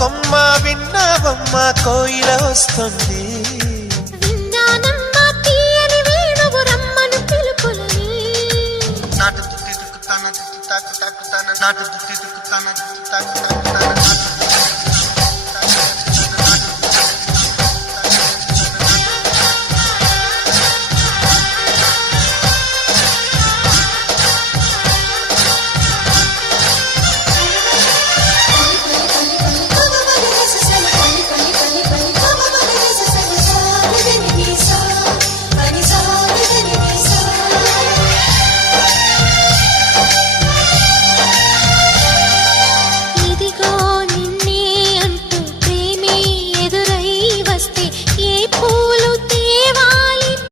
కొమ్మ విన్నావమ్మ కోయిల వస్తుంది. విన్నానమ్మ తీయని వేణువు రమ్మను పిలుపులని. నాటు దుత్తి దుక్కుతాన దుత్తి తాకు తాకుతాన నాటు దుత్తి